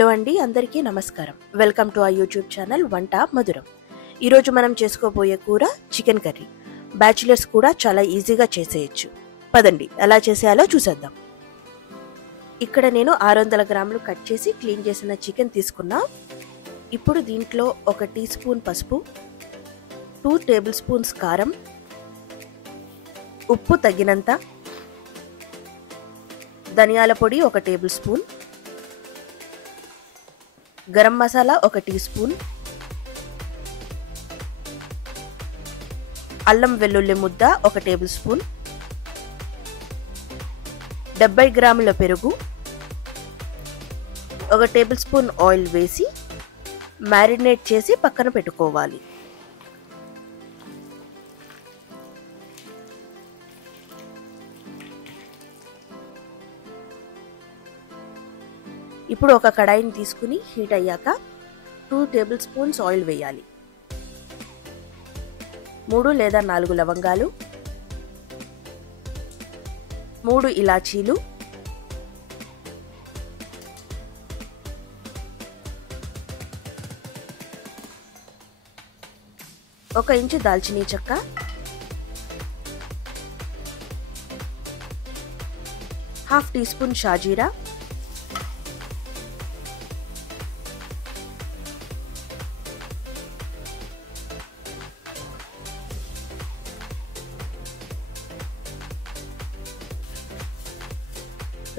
Hello అండి, అందరికీ నమస్కారం. వెల్కమ్ టు ఆ యూట్యూబ్ ఛానల్ వంట మధురం. ఈరోజు మనం చేసుకోబోయే కూర చికెన్ కర్రీ. బ్యాచిలర్స్ కూడా చాలా ఈజీగా చేసేయచ్చు. పదండి ఎలా చేసేయాలో చూసేద్దాం. ఇక్కడ నేను 600 గ్రాములు కట్ చేసి క్లీన్ చేసిన చికెన్ తీసుకున్నా. ఇప్పుడు దీంట్లో 1 టీ స్పూన్ పసుపు, 2 టేబుల్ స్పూన్స్ కారం, ఉప్పు తగినంత, ధనియాల పొడి 1 tablespoon, garam masala 1 teaspoon, అల్లం వెల్లుల్లి ముద్ద 1 టేబుల్ స్పూన్, 70 గ్రాముల పెరుగు, 1 టేబుల్ స్పూన్ ఆయిల్ వేసి మ్యారినేట్ చేసి పక్కన పెట్టుకోవాలి. ఇప్పుడు ఒక కడాయిని తీసుకుని హీట్ అయ్యాక 2 టేబుల్ స్పూన్స్ ఆయిల్ వేయాలి. 3 లేదా 4 లవంగాలు, 3 ఇలాచీలు, 1 ఇంచు దాల్చినీ చెక్క, 1/2 టీ స్పూన్ షాజీరా,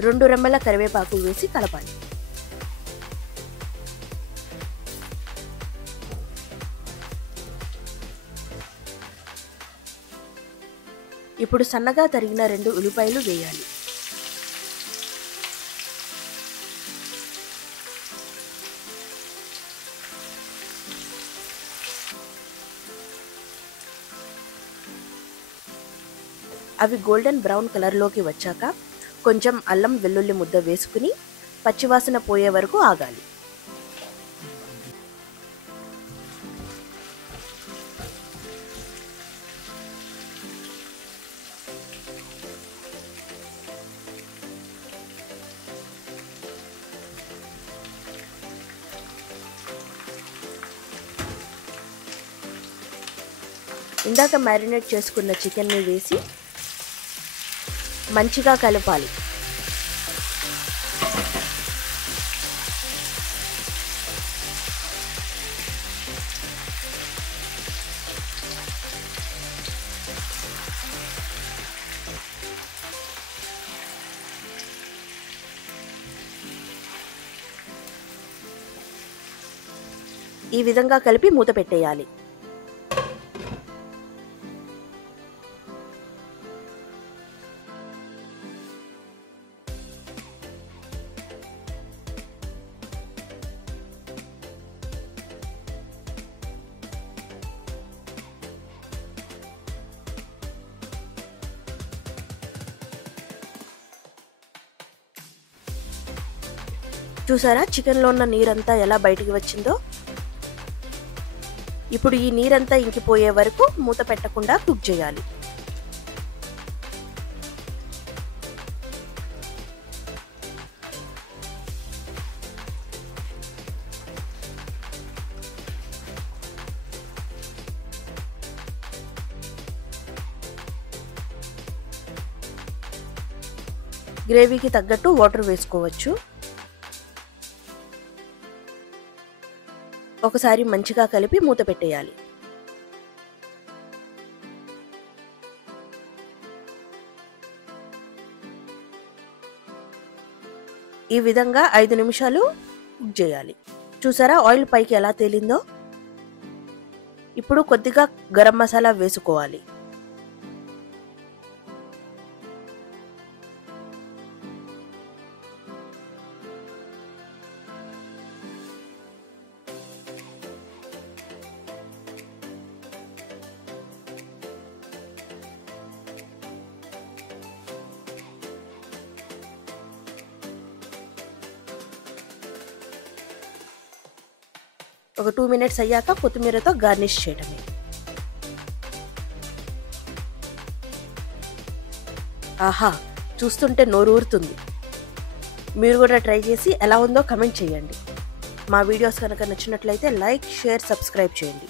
2 రెమ్మల కరివేపాకు వేసి కలపాలి. ఇప్పుడు సన్నగా తరిగిన 2 ఉల్లిపాయలు వేయాలి. అవి గోల్డెన్ బ్రౌన్ కలర్లోకి వచ్చాక కొంచెం అల్లం వెల్లుల్లి ముద్ద వేసుకుని పచ్చివాసన పోయే వరకు ఆగాలి. ఇందాక మ్యారినేట్ చేసుకున్న చికెన్ని వేసి మంచిగా కలపాలి. ఈ విధంగా కలిపి మూత పెట్టేయాలి. చూసారా చికెన్లో ఉన్న నీరంతా ఎలా బయటికి వచ్చిందో? ఇప్పుడు ఈ నీరంతా ఇంకిపోయే వరకు మూత పెట్టకుండా కుక్ చేయాలి. గ్రేవీకి తగ్గట్టు వాటర్ వేసుకోవచ్చు. ఒకసారి మంచిగా కలిపి మూత పెట్టేయాలి. ఈ విధంగా 5 నిమిషాలు కుక్ చేయాలి. చూసారా ఆయిల్ పైకి ఎలా తేలిందో? ఇప్పుడు కొద్దిగా గరం మసాలా వేసుకోవాలి. ఒక 2 మినిట్స్ అయ్యాక కొత్తిమీరతో గార్నిష్ చేయడమే. ఆహా, చూస్తుంటే నోరు ఊరుతుంది. మీరు కూడా ట్రై చేసి ఎలా ఉందో కమెంట్ చేయండి. మా వీడియోస్ కనుక నచ్చినట్లయితే లైక్, షేర్, సబ్స్క్రైబ్ చేయండి.